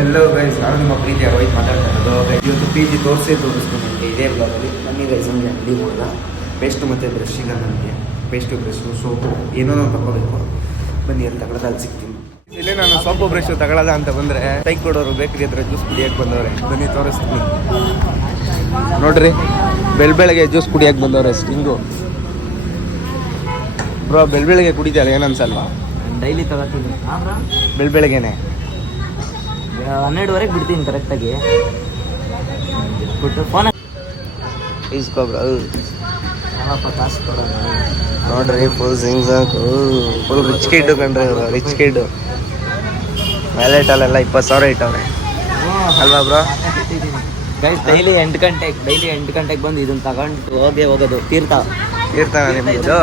ಎಲ್ಲೋ guys, ನಾನು ನಿಮ್ಮ ಪ್ರೀತಿಯ ರೋಹಿತ್ ಮಾತಾಡ್ತಾ ಇರೋದು. ಇವತ್ತು ಪಿ ಜಿ ತೋರಿಸ್ತೀನಿ ನನಗೆ ಇದೇ ಬ್ಲಾಗಲ್ಲಿ. ಬನ್ನಿ ಗೈಸ್, ನಮಗೆ ಅಂಗಡಿ ಹೋಗೋಣ. ಪೇಸ್ಟು ಮತ್ತು ಬ್ರಷ್ ಈಗ ನನಗೆ ಪೇಸ್ಟು, ಬ್ರಷು, ಸೋಪು ಏನೋ ನಾವು ತಗೋಬೇಕು. ಬನ್ನಿ ಅಲ್ಲಿ ತಗೊಳ್ಳೋದು ಸಿಗ್ತೀನಿ. ಇಲ್ಲಿ ನಾನು ಸೋಪು ಬ್ರಷು ತಗೊಳ್ಳೋದ ಅಂತ ಬಂದರೆ ಸೈಕ್ ಕೊಡೋರು ಬೇಕ್ರಿ ಹತ್ರ ಜ್ಯೂಸ್ ಕುಡಿಯೋಕ್ಕೆ ಬಂದವ್ರೆ. ಬನ್ನಿ ತೋರಿಸ್ತೀನಿ ನೋಡ್ರಿ. ಬೆಳಗ್ಗೆ ಜ್ಯೂಸ್ ಕುಡಿಯೋಕ್ಕೆ ಬಂದವ್ರೆ. ಸ್ಟಿಂಗು ಬ್ರೋ, ಬೆಳಗ್ಗೆ ಕುಡಿತಾಳೆ ಏನನ್ಸಲ್ವಾ? ಡೈಲಿ ತಗೋತೀನಿ ಬೆಳಗ್ಗೆನೆ 12ವರೆಗೆ ಬಿಡ್ತೀನಿ ಕರೆಕ್ಟಾಗಿ. ಬಿಟ್ಟು ಫೋನ್ ಇಸ್ಕೊಬ್ರ ಕಾಸು ಕೊಡೋಣ. ನೋಡ್ರಿ, ಫುಲ್ ಸಿಂಗ್ಸಾಕು, ಫುಲ್ ರಿಚ್ ಕಿಡ್ಡು ಕಂಡ್ರಿ ಇವರು. ರಿಚ್ ಕಿಡ್ಡು ವ್ಯಾಲೆಟಲ್ಲೆಲ್ಲ 20,000 ಇಟ್ಟವ್ರೆ ಅಲ್ವಾ ಬ್ರೋ? ಗೈಸ್, ಡೈಲಿ 8 ಗಂಟೆಗೆ ಬಂದು ಇದನ್ನ ತಗೊಂಡು ಹೋಗೋದು. ತೀರ್ಥ ನಿಮ್ಮದು.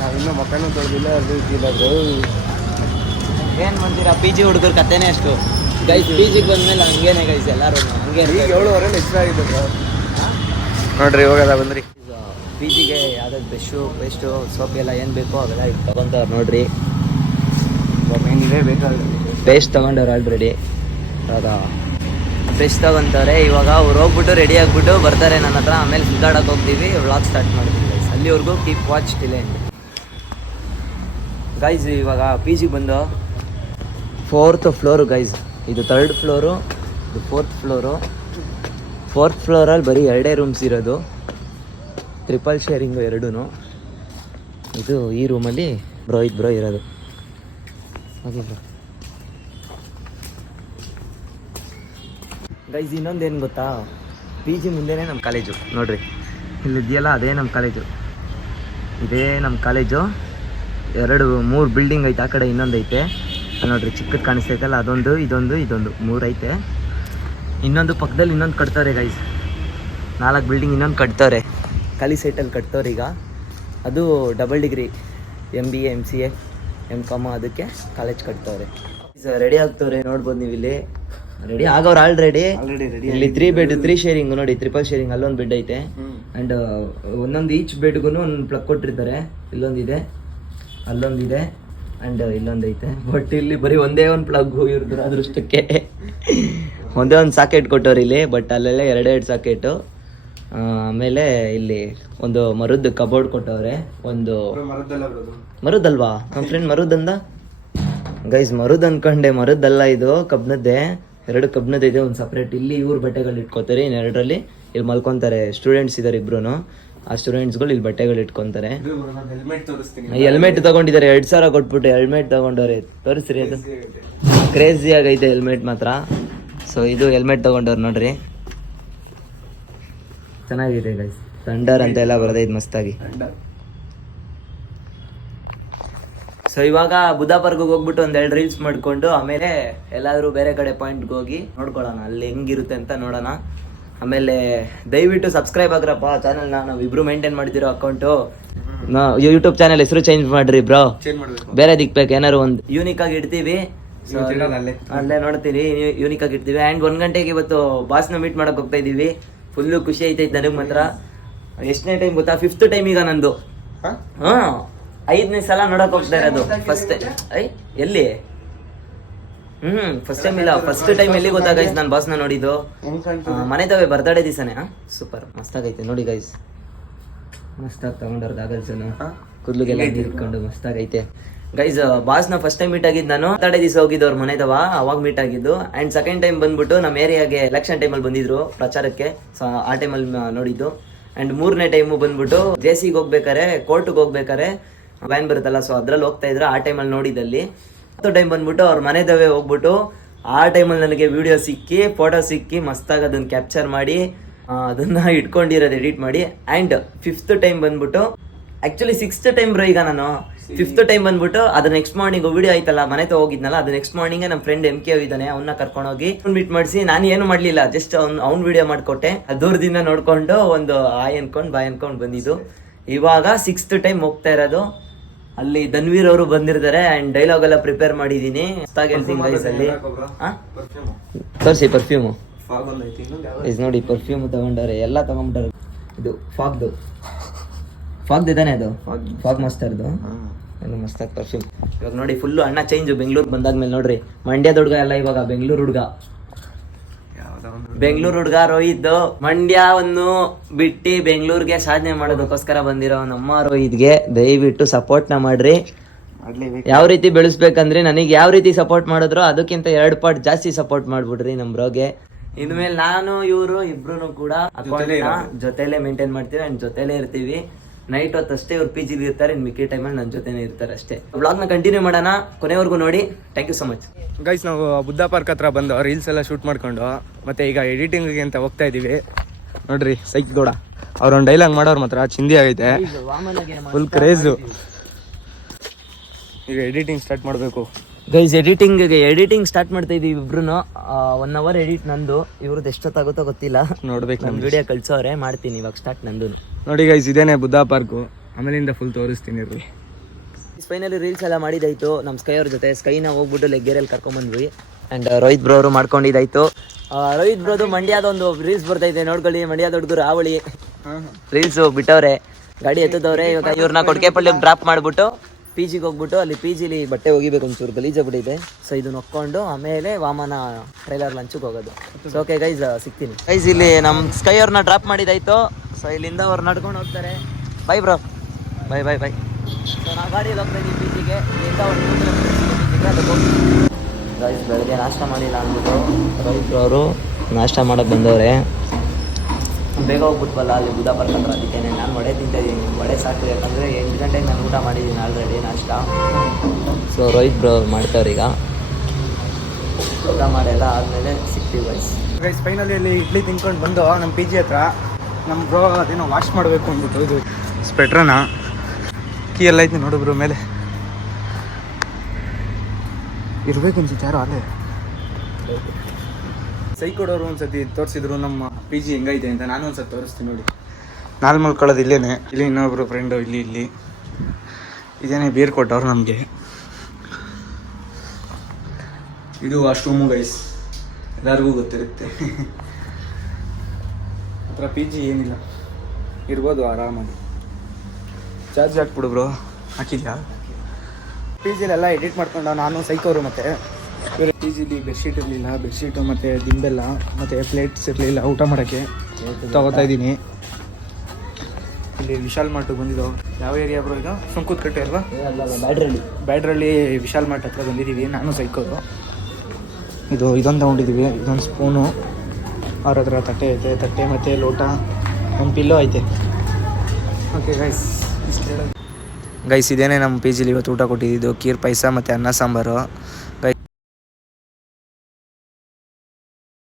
ನಾವಿನ್ನೂ ಮಕ್ಕಳನ್ನೂ ತೊಳೆದಿಲ್ಲ, ಅದು ಇದ್ದಿಲ್ಲ ಬ್ರೋ. ಏನು ಮಾಡ್ತೀರಾ, ಪಿ ಜಿ ಹುಡುಗರು ಕತೆನೇ ಅಷ್ಟು. ಗೈಸ್, ಪಿ ಜಿಗೆ ಬಂದ್ಮೇಲೆ ಹಂಗೇನೆ ಗೈಸ್, ಎಲ್ಲರೂ ಹಂಗೆ. ಈಗ 7:15 ಹೆಚ್ಚಾಗಿದೆ ಬ್ರೋ. ನೋಡ್ರಿ, ಹೋಗೋದ ಬಂದ್ರಿ. ಪಿ ಜಿಗೆ ಯಾವ್ದಾದ್ರು ಬ್ರಷು, ಪೇಸ್ಟು, ಸೋಪ್ ಎಲ್ಲ ಏನು ಬೇಕೋ ಅವೆಲ್ಲ ಈಗ ತೊಗೊತಾರೆ ನೋಡ್ರಿ. ಏನಿದೆ ಬೇಕಾದ್ರೆ ಪೇಸ್ಟ್ ತೊಗೊಂಡವ್ರು ಆಲ್ರೆಡಿ. ಇವಾಗ ಪೇಸ್ಟ್ ತೊಗೊತಾರೆ. ಇವಾಗ ಅವ್ರು ಹೋಗ್ಬಿಟ್ಟು ರೆಡಿ ಆಗಿಬಿಟ್ಟು ಬರ್ತಾರೆ ನನ್ನ ಹತ್ರ. ಆಮೇಲೆ ಸುತ್ತಾಡಕ್ಕೆ ಹೋಗ್ತೀವಿ, ವ್ಲಾಗ್ ಸ್ಟಾರ್ಟ್ ಮಾಡ್ತೀವಿ ಗೈಸ್. ಅಲ್ಲಿವರೆಗೂ keep watch till end guys. ಇವಾಗ ಪಿ ಜಿಗೆ ಬಂದು 4th ಫ್ಲೋರು ಗೈಸ್. ಇದು 3rd ಫ್ಲೋರು, ಇದು 4th ಫ್ಲೋರು. 4th ಫ್ಲೋರಲ್ಲಿ ಬರೀ 2 ರೂಮ್ಸ್ ಇರೋದು. Triple sharing 2. ಇದು ಈ ರೂಮಲ್ಲಿ ಬ್ರೋ ಇರೋದು. Okay bro. ಗೈಸ್, ಇನ್ನೊಂದೇನು ಗೊತ್ತಾ, ಪಿ ಜಿ ಮುಂದೆನೇ ನಮ್ಮ ಕಾಲೇಜು. ನೋಡ್ರಿ, ಇಲ್ಲಿದೆಯಲ್ಲ, ಅದೇ ನಮ್ಮ ಕಾಲೇಜು. ಇದೇ ನಮ್ಮ ಕಾಲೇಜು. 3 ಬಿಲ್ಡಿಂಗ್ ಐತೆ. ಆ ಕಡೆ ಇನ್ನೊಂದು ಐತೆ ನೋಡ್ರಿ, ಚಿಕ್ಕದು ಕಾಣಿಸ್ತೈತಲ್ಲ, ಅದೊಂದು, ಇದೊಂದು, 3 ಐತೆ. ಇನ್ನೊಂದು ಪಕ್ಕದಲ್ಲಿ ಇನ್ನೊಂದು ಕಟ್ತಾರೆ ಗೈಸ್. 4 ಬಿಲ್ಡಿಂಗ್ ಇನ್ನೊಂದು ಕಟ್ತಾರೆ. ಖಾಲಿ ಸೈಟಲ್ಲಿ ಕಟ್ತವ್ರೆ ಈಗ. ಅದು double degree MBA MCA MCOM ಅದಕ್ಕೆ ಕಾಲೇಜ್ ಕಟ್ತವ್ರೆ. ರೆಡಿ ಆಗ್ತವ್ರೆ, ನೋಡ್ಬೋದು ನೀವು ಇಲ್ಲಿ. ರೆಡಿ ಆಗೋರು ಆಲ್ರೆಡಿ. ಇಲ್ಲಿ 3 ಬೆಡ್ 3 ಶೇರಿಂಗ್ ನೋಡಿ, ಟ್ರಿಪಲ್ ಶೇರಿಂಗ್. ಅಲ್ಲೊಂದು ಬೆಡ್ ಐತೆ. ಆ್ಯಂಡ್ ಒಂದೊಂದು ಈಚ್ ಬೆಡ್ಗೂ ಒಂದು ಪ್ಲಗ್ ಕೊಟ್ಟಿರ್ತಾರೆ. ಇಲ್ಲೊಂದಿದೆ, ಅಲ್ಲೊಂದಿದೆ, ಆ್ಯಂಡ್ ಇಲ್ಲೊಂದು ಐತೆ. ಬಟ್ ಇಲ್ಲಿ ಬರೀ ಒಂದೇ ಒಂದು ಪ್ಲಗ್ ಇರ್ತಾರೆ ಅದೃಷ್ಟಕ್ಕೆ. ಒಂದೇ ಒಂದು ಸಾಕೆಟ್ ಕೊಟ್ಟವ್ರು ಇಲ್ಲಿ. ಬಟ್ ಅಲ್ಲೆಲ್ಲ 2 ಸಾಕೆಟು. ಆಮೇಲೆ ಇಲ್ಲಿ ಒಂದು ಮರದ್ದು ಕಬೋರ್ಡ್ ಕೊಟ್ಟವ್ರೆ. ಒಂದು ಮರದ್ದಲ್ವಾ, ನಮ್ಮ ಫ್ರೆಂಡ್ ಮರದ್ದಂದ ಗೈಸ್. ಮರದ್ದು ಅನ್ಕೊಂಡೆ, ಮರದ್ದಲ್ಲ ಇದು, ಕಬ್ನದ್ದೇ. 2 ಕಬ್ನದ್ದು ಇದೆ, ಒಂದು ಸಪ್ರೇಟ್. ಇಲ್ಲಿ ಇವ್ರು ಬಟ್ಟೆಗಳು ಇಟ್ಕೋತಾರೆ. ಇನ್ನೆರಡರಲ್ಲಿ ಇಲ್ಲಿ ಮಲ್ಕೊತಾರೆ. ಸ್ಟೂಡೆಂಟ್ಸ್ ಇದ್ದಾರೆ 2. ಆ ಸ್ಟೂಡೆಂಟ್ಸ್ಗಳು ಇಲ್ಲಿ ಬಟ್ಟೆಗಳು ಇಟ್ಕೊತಾರೆ. ಹೆಲ್ಮೆಟ್ ತಗೊಂಡಿದ್ದಾರೆ 2,000 ಕೊಟ್ಬಿಟ್ಟು ಹೆಲ್ಮೆಟ್ ತಗೊಂಡವ್ರೆ. ತೋರಿಸ್ರಿ, ಅದು ಕ್ರೇಜಿ ಆಗೈತೆ ಹೆಲ್ಮೆಟ್ ಮಾತ್ರ. ಸೊ ಇದು ಹೆಲ್ಮೆಟ್ ತಗೊಂಡವ್ರು ನೋಡ್ರಿ, ಚೆನ್ನಾಗಿದೆ ಗೈಸ್. ಥಂಡರ್ ಅಂತ ಎಲ್ಲ ಬರೋದೈತೆ ಮಸ್ತಾಗಿ. ಸೊ ಇವಾಗ ಬುದ್ಧ ಪಾರ್ಕ್ಗೆ ಹೋಗ್ಬಿಟ್ಟು 2 ರೀಲ್ಸ್ ಮಾಡ್ಕೊಂಡು ಆಮೇಲೆ ಎಲ್ಲಾದ್ರೂ ಬೇರೆ ಕಡೆ ಪಾಯಿಂಟ್ಗೆ ಹೋಗಿ ನೋಡ್ಕೊಳ್ಳೋಣ, ಅಲ್ಲಿ ಹೆಂಗಿರುತ್ತೆ ಅಂತ ನೋಡೋಣ. ಆಮೇಲೆ ದಯವಿಟ್ಟು ಸಬ್ಸ್ಕ್ರೈಬ್ ಆಗ್ರಪ್ಪ ಚಾನಲ್ನ. ನಾವು ಇಬ್ರು ಮೇಂಟೈನ್ ಮಾಡ್ತಿರೋ ಅಕೌಂಟು. ಯೂಟ್ಯೂಬ್ ಚಾನಲ್ ಹೆಸರು ಚೇಂಜ್ ಮಾಡ್ರಿ ಬ್ರೋ. ಬೇರೆ ದಿಕ್ಬೇಕು, ಏನಾರು ಒಂದು ಯೂನಿಕ್ ಆಗಿ ಇಡ್ತೀವಿ. ಅಲ್ಲೇ ನೋಡ್ತೀರಿ, ಯೂನಿಕ್ ಆಗಿ ಇಡ್ತೀವಿ. ಆ್ಯಂಡ್ 1 ಗಂಟೆಗೆ ಇವತ್ತು ಬಾಸ್ನ ಮೀಟ್ ಮಾಡಕ್ ಹೋಗ್ತಾ ಇದೀವಿ. ಫುಲ್ಲು ಖುಷಿ ಐತೈತೆ ನನಗೆ ಮಾತ್ರ. ಎಷ್ಟನೇ ಟೈಮ್ ಗೊತ್ತಾ? 5th ಟೈಮ್ ಈಗ ನಂದು. 5ನೇ ಸಲ ನೋಡಕ್ ಹೋಗ್ತಾ ಇರೋದು. ಫಸ್ಟ್ ಎಲ್ಲಿ ಫಸ್ಟ್ ಟೈಮ್ ಇಲ್ಲ, ಫಸ್ಟ್ ಟೈಮ್ ಎಲ್ಲಿ ಗೊತ್ತಾ ಗೈಸ್, ನಾನು ಬಾಸ್ನ ನೋಡಿದ್ದು ಮನೆ ತವೆ ಬರ್ತಡೇ ದಿವಸನೇ. ಸೂಪರ್ ಮಸ್ತಾಗೈತೆ ನೋಡಿ ಗೈಸ್. ಮಸ್ತಾಗಿ ತಗೊಂಡವ್ರ ಗಾಗಲ್ಸನು, ಕೂದಲಿಗೆಲ್ಲ ಇಟ್ಕೊಂಡು ಮಸ್ತಾಗೈತೆ ಗೈಸ್. ಬಾಸ್ನ ಫಸ್ಟ್ ಟೈಮ್ ಮೀಟ್ ಆಗಿದ್ದು ನಾನು ಬರ್ತಡೇ ದಿವಸ ಹೋಗಿದ್ದವ್ರ ಮನೆ ತವ, ಅವಾಗ ಮೀಟ್ ಆಗಿದ್ದು. ಆ್ಯಂಡ್ ಸೆಕೆಂಡ್ ಟೈಮ್ ಬಂದ್ಬಿಟ್ಟು ನಮ್ಮ ಏರಿಯಾಗೆ ಎಲೆಕ್ಷನ್ ಟೈಮಲ್ಲಿ ಬಂದಿದ್ರು ಪ್ರಚಾರಕ್ಕೆ. ಆ ಟೈಮಲ್ಲಿ ನೋಡಿದ್ದು. ಆ್ಯಂಡ್ 3ನೇ ಟೈಮು ಬಂದ್ಬಿಟ್ಟು JCಗೆ ಹೋಗ್ಬೇಕಾರೆ, ಕೋರ್ಟ್ಗೆ ಹೋಗ್ಬೇಕಾರೆ ವ್ಯಾನ್ ಬರುತ್ತಲ್ಲ, ಸೊ ಅದ್ರಲ್ಲಿ ಹೋಗ್ತಾ ಇದ್ರು. ಆ ಟೈಮಲ್ಲಿ ನೋಡಿದಲ್ಲಿ. 10th ಟೈಮ್ ಬಂದ್ಬಿಟ್ಟು ಅವ್ರ ಮನೆ ತವೆ ಹೋಗ್ಬಿಟ್ಟು, ಆ ಟೈಮಲ್ಲಿ ನನಗೆ ವಿಡಿಯೋ ಸಿಕ್ಕಿ, ಫೋಟೋ ಸಿಕ್ಕಿ, ಮಸ್ತಾಗಿ ಅದನ್ನ ಕ್ಯಾಪ್ಚರ್ ಮಾಡಿ ಅದನ್ನ ಇಟ್ಕೊಂಡಿರೋದು ಎಡಿಟ್ ಮಾಡಿ. ಆ್ಯಂಡ್ 5th ಟೈಮ್ ಬಂದ್ಬಿಟ್ಟು, ಆಕ್ಚುಲಿ 6th ಟೈಮ್ ಬ್ರೋ. ಈಗ ನಾನು 5th ಟೈಮ್ ಬಂದ್ಬಿಟ್ಟು ಅದ್ರ ನೆಕ್ಸ್ಟ್ ಮಾರ್ನಿಂಗ್ ವಿಡಿಯೋ ಆಯ್ತಲ್ಲ, ಮನೆ ಹೋಗಿದ್ನಲ್ಲ, ಅದು ನೆಕ್ಸ್ಟ್ ಮಾರ್ನಿಂಗ್ ನಮ್ಮ ಫ್ರೆಂಡ್ MK ಇದ್ದಾನೆ, ಅವನ್ನ ಕರ್ಕೊಂಡೋಗಿ ಮೀಟ್ ಮಾಡಿಸಿ. ನಾನು ಏನು ಮಾಡ್ಲಿಲ್ಲ, ಜಸ್ಟ್ ಅವ್ನ ವಿಡಿಯೋ ಮಾಡ್ಕೊಟ್ಟೆ. ದೂರದಿಂದ ನೋಡ್ಕೊಂಡು ಒಂದು ಆಯ್ ಅನ್ಕೊಂಡು ಬಾಯ್ ಅನ್ಕೊಂಡು ಬಂದಿದ್ದು. ಇವಾಗ 6th ಟೈಮ್ ಹೋಗ್ತಾ ಇರೋದು. ಅಲ್ಲಿ ಧನ್ವೀರ್ ಅವರು ಬಂದಿರ್ತಾರೆ. ಆ್ಯಂಡ್ ಡೈಲಾಗ್ ಎಲ್ಲ ಪ್ರಿಪೇರ್ ಮಾಡಿದೀನಿ. ಹೇಳ್ತೀನಿ ಗೈಸ್. ಅಲ್ಲಿ ತೋರಿಸಿ ಪರ್ಫ್ಯೂಮು ನೋಡಿ, ಪರ್ಫ್ಯೂಮ್ ತಗೊಂಡಾರೆ, ಎಲ್ಲ ತಗೊಂಡ್ಬಿಟ್ಟಾರೆ. ಇದು ಫಾಗ್ದು ಇದಾನೆ, ಅದು ಫಾಗ್ ಮಾಸ್ಟರ್ದು. ಏನು ಮಸ್ತಾಗಿ ಪರ್ಫ್ಯೂಮ್. ಇವಾಗ ನೋಡಿ ಫುಲ್ಲು ಅಣ್ಣ ಚೇಂಜು ಬೆಂಗಳೂರು ಬಂದಾದ್ಮೇಲೆ ನೋಡ್ರಿ. ಮಂಡ್ಯದ ಹುಡುಗ ಎಲ್ಲ ಇವಾಗ ಬೆಂಗಳೂರು ಹುಡುಗ. ಬೆಂಗಳೂರು ಹುಡುಗ ರೋಹಿತ್ ಮಂಡ್ಯವನ್ನು ಬಿಟ್ಟು ಬೆಂಗಳೂರಿಗೆ ಸಾಧನೆ ಮಾಡೋದಕ್ಕೋಸ್ಕರ ಬಂದಿರೋ ನಮ್ಮ ರೋಹಿತ್ಗೆ ದಯವಿಟ್ಟು ಸಪೋರ್ಟ್ನ ಮಾಡ್ರಿ. ಯಾವ ರೀತಿ ಬೆಳೆಸ್ಬೇಕಂದ್ರೆ ನನಗೆ ಯಾವ ರೀತಿ ಸಪೋರ್ಟ್ ಮಾಡಿದ್ರು ಅದಕ್ಕಿಂತ 2 ಪಾರ್ಟ್ ಜಾಸ್ತಿ ಸಪೋರ್ಟ್ ಮಾಡ್ಬಿಡ್ರಿ ನಮ್ಮ ಬ್ರೋಗೆ. ಇನ್ಮೇಲೆ ನಾನು ಇವರು ಇಬ್ರು ಕೂಡ ಜೊತೆಲೇ ಮೇಂಟೈನ್ ಮಾಡ್ತೀವಿ ಅಂಡ್ ಜೊತೆಲೇ ಇರ್ತೀವಿ. ನೈಟ್ ಹೊತ್ತು ಅಷ್ಟೇ ಇವ್ರು PG ಇರ್ತಾರೆ, ಇನ್ನು ಮಿಕ್ಕಿ ಟೈಮಲ್ಲಿ ನನ್ನ ಜೊತೆನೇ ಇರ್ತಾರೆ ಅಷ್ಟೇ. ಬ್ಲಾಗ್ನ ಕಂಟಿನ್ಯೂ ಮಾಡೋಣ, ಕೊನೆವರೆಗೂ ನೋಡಿ. Thank you so much guys. ನಾವು ಬುದ್ಧ ಪಾರ್ಕ್ ಹತ್ರ ಬಂದು ರೀಲ್ಸ್ ಎಲ್ಲ ಶೂಟ್ ಮಾಡ್ಕೊಂಡು ಮತ್ತೆ ಈಗ ಎಡಿಟಿಂಗ್ಗೆ ಅಂತ ಹೋಗ್ತಾ ಇದೀವಿ. ನೋಡ್ರಿ ಸೈಕ್ ಗೌಡ ಅವ್ರೊಂದು ಡೈಲಾಗ್ ಮಾಡೋರು ಮಾತ್ರ ಚಿಂದಿ ಆಗೈತೆ, ಫುಲ್ ಕ್ರೇಜು. ಈಗ ಎಡಿಟಿಂಗ್ ಸ್ಟಾರ್ಟ್ ಮಾಡಬೇಕು ಗೈಸ್. ಎಡಿಟಿಂಗ್ ಸ್ಟಾರ್ಟ್ ಮಾಡ್ತಾ ಇದೀವಿ ಇಬ್ರು. 1 hour ಎಡಿಟ್ ನಂದು, ಇವ್ರದ್ದು ಎಷ್ಟೊತ್ತಾಗುತ್ತೋ ಗೊತ್ತಿಲ್ಲ, ನೋಡ್ಬೇಕು. ನಮ್ಮ ವಿಡಿಯೋ ಕಳ್ಸೋರೆ, ಮಾಡ್ತೀನಿ ಇವಾಗ ಸ್ಟಾರ್ಟ್ ನಂದು. ನೋಡಿ ಗೈಸ್, ಇದೇನೆ ಬುದ್ಧ ಪಾರ್ಕು. ಆಮೇಲಿಂದ ಫುಲ್ ತೋರಿಸ್ತೀನಿ ರೀ. ಫೈನಲಿ ರೀಲ್ಸ್ ಎಲ್ಲ ಮಾಡಿದಾಯ್ತು ನಮ್ಮ ಸ್ಕೈ ಅವ್ರ ಜೊತೆ. ಸ್ಕೈನ ಹೋಗ್ಬಿಟ್ಟು ಲೆಗ್ಗೆರೆಯಲ್ಲಿ ಕರ್ಕೊಂಡ್ಬಂದ್ವಿ. ಆ್ಯಂಡ್ ರೋಹಿತ್ ಬ್ರೋ ಅವರು ಮಾಡ್ಕೊಂಡಿದ್ದಾಯ್ತು. ರೋಹಿತ್ ಬ್ರೋದು ಮಂಡ್ಯದ ಒಂದು ರೀಲ್ಸ್ ಬರ್ತೈತೆ ನೋಡ್ಕೊಳ್ಳಿ. ಮಂಡ್ಯದ ಹುಡುಗರು ಆವಳಿ ರೀಲ್ಸು ಬಿಟ್ಟವ್ರೆ, ಗಾಡಿ ಎತ್ತದವ್ರೆ. ಇವಾಗ ಇವ್ರನ್ನ ಕೊಡ್ಕೆಪಳ್ಳಿಗೆ ಡ್ರಾಪ್ ಮಾಡಿಬಿಟ್ಟು PGಗೆ ಹೋಗ್ಬಿಟ್ಟು ಅಲ್ಲಿ PGಲಿ ಬಟ್ಟೆ ಒಗಿಬೇಕು, ಒಂಚೂರು ಗಲೀಜಾಗ್ಬಿಟ್ಟಿದೆ. ಸೊ ಇದು ನೊಕ್ಕೊಂಡು ಆಮೇಲೆ ವಾಮನ ಟ್ರೈಲರ್ ಲಂಚಿಗೆ ಹೋಗೋದು. ಸೊ ಓಕೆ ಗೈಸ್, ಸಿಗ್ತೀನಿ ಗೈಸ್. ಇಲ್ಲಿ ನಮ್ಮ ಸ್ಕೈ ಅವ್ರನ್ನ ಡ್ರಾಪ್ ಮಾಡಿದಾಯ್ತು. ಸೊ ಇಲ್ಲಿಂದ ಅವ್ರು ನಡ್ಕೊಂಡು ಹೋಗ್ತಾರೆ. By bro, bye bye bye. So ನಾವು ಗಾಡಿಯಲ್ಲಿ ಹೋಗ್ತಾ ಇದ್ದೀವಿ PGಗೆ. ಇಲ್ಲಿಂದ ಒಂದು ಗೈಸ್ ಬೆಳಗ್ಗೆ ನಾಷ್ಟ ಮಾಡಿಲ್ಲ ಅಂದ್ಬಿಟ್ಟು ರೋಹಿತ್ ಅವರು ನಾಷ್ಟ ಮಾಡೋಕ್ಕೆ ಬಂದವ್ರೆ. ಬೇಗ ಹೋಗ್ಬಿಟ್ವಲ್ಲ ಅಲ್ಲಿ ಬುದ್ಧ ಪಾರ್ಕ್ ಹತ್ರ, ಅದಕ್ಕೆ ನಾನು ವಡೆ ತಿಂತಾಯಿದ್ದೀನಿ. ವಡೆ ಸಾಕು, ಯಾಕಂದರೆ 8 ಗಂಟೆಗೆ ನಾನು ಊಟ ಮಾಡಿದ್ದೀನಿ ಆಲ್ರೆಡಿ ನಾಷ್ಟ. ಸೊ ರೋಹಿತ್ ಬ್ರೋ ಮಾಡ್ತಾವ್ರೆ ಈಗ. ಊಟ ಮಾಡೆಲ್ಲ ಆದಮೇಲೆ ಸಿಗ್ತೀವಿ ಗೈಸ್. ಗೈಸ್ ಫೈನಲಿ ಅಲ್ಲಿ ಇಡ್ಲಿ ತಿನ್ಕೊಂಡು ಬಂದು ನಮ್ಮ PG ಹತ್ರ ನಮ್ಮ ಬ್ರೋ ಅದೇನೋ ವಾಶ್ ಮಾಡಬೇಕು ಅಂದ್ಬಿಟ್ಟು ಇದು ಸ್ಪೆಟ್ರನ ಕೀ ಎಲ್ಲ ಐತೆ ನೋಡು ಬ್ರೋ, ಮೇಲೆ ಇರಬೇಕು ಅನ್ಸುತ್ತೆ ಯಾರೋ ಅಲ್ಲೇ. ಸೈಕೊಡೋರು ಒಂದ್ಸತಿ ತೋರಿಸಿದ್ರು ನಮ್ಮ PG ಹೆಂಗೈತೆ ಅಂತ. ನಾನು ಒಂದ್ಸತಿ ತೋರಿಸ್ತೀನಿ ನೋಡಿ. ನಾಲ್ ಮಲ್ಕೊಳ್ಳೋದು ಇಲ್ಲೇನೆ. ಇಲ್ಲಿ ಇನ್ನೊಬ್ರು ಫ್ರೆಂಡು ಇಲ್ಲಿ ಇದೇನೆ ಬೀರ್ ಕೊಟ್ಟವ್ರು ನಮಗೆ. ಇದು ವಾಶ್ರೂಮು ಗೈಸ್, ಎಲ್ಲರಿಗೂ ಗೊತ್ತಿರುತ್ತೆ. ಹತ್ರ PG ಏನಿಲ್ಲ, ಇರ್ಬೋದು ಆರಾಮಾಗಿ. ಚಾರ್ಜ್ ಹಾಕ್ಬಿಡು ಬ್ರೋ. ಹಾಕಿದ್ಯಾ? PGಲೆಲ್ಲ ಎಡಿಟ್ ಮಾಡ್ಕೊಂಡು ನಾನು ಸೈಕೋರು ಮತ್ತು PGಲಿ ಬೆಡ್ಶೀಟ್ ಇರಲಿಲ್ಲ, ಬೆಡ್ಶೀಟು ಮತ್ತು ದಿಂಬೆಲ್ಲ ಮತ್ತು ಪ್ಲೇಟ್ಸ್ ಇರಲಿಲ್ಲ ಊಟ ಮಾಡೋಕ್ಕೆ ತಗೋತಾ ಇದ್ದೀನಿ. ಇಲ್ಲಿ ವಿಶಾಲ್ ಮಾರ್ಟಿಗೆ ಬಂದಿದ್ದೋ. ಯಾವ ಏರಿಯಾ ಬ್ರೋ ಇದು? ಸುಂಕುತ್ಕಟ್ಟೆ ಅಲ್ವಾ? ಬ್ಯಾಡ್ರಲ್ಲಿ ವಿಶಾಲ್ ಮಾರ್ಟ್ ಹತ್ರ ಬಂದಿದ್ದೀವಿ ನಾನು ಸೈಕೋರು. ಇದೊಂದು ತಗೊಂಡಿದ್ದೀವಿ. ಇದೊಂದು ಸ್ಪೂನು, ಅವ್ರ ಹತ್ರ ತಟ್ಟೆ ಐತೆ, ತಟ್ಟೆ ಮತ್ತು ಲೋಟ, ಒಂದು ಪಿಲ್ಲೋ ಐತೆ. ಓಕೆ ಗೈಸ್, ಗೈಸ್ ಇದೇನೆ ನಮ್ಮ PGಲಿ ಇವತ್ತು ಊಟ ಕೊಟ್ಟಿದ್ದು. ಕೀರ್ ಪಾಯಸ ಮತ್ತು ಅನ್ನ ಸಾಂಬಾರು.